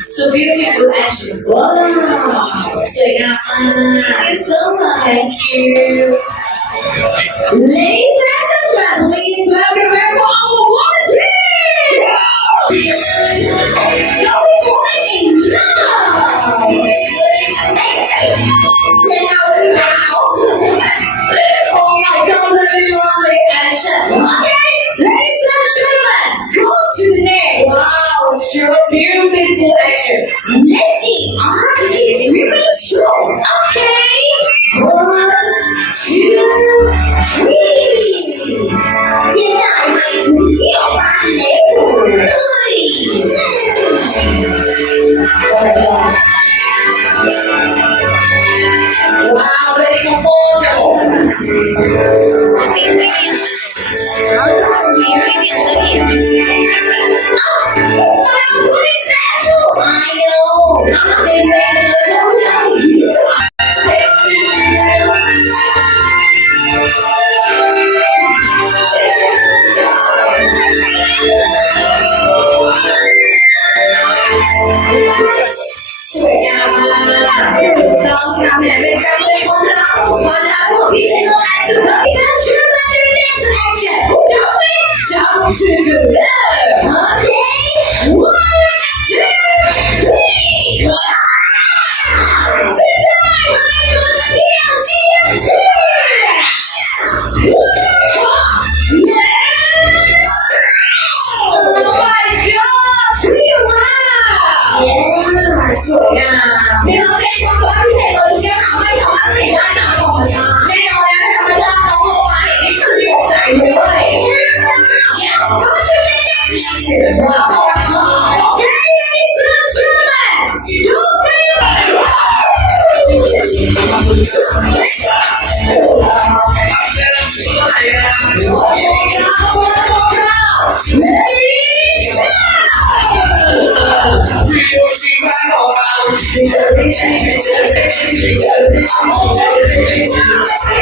So beautiful, Ashley. Wow. Thank you so much. Thank you. Ladies and gentlemen, please clap your hands for our water team. Y'all playing love. Oh my God, really lovely action. Okay, ladies and gentlemen, go to the neck. Wow, sure beautiful action. Let's see, our is really strong. Okay, 1, 2, 3. 现在迈出脚芭蕾舞队。Wow, very comfortable. What is that? I know. Nothing to the left. Okay. 1, 2, 3.现在迈出跳线去。Oh my God！ 吹完。耶，是呀。你有睇過嗰啲係女嘅行喺頭喺其他站過㗎？你有兩個站過嘅話，你都要仔女嚟。咁OK， ladies and gentlemen， Ladies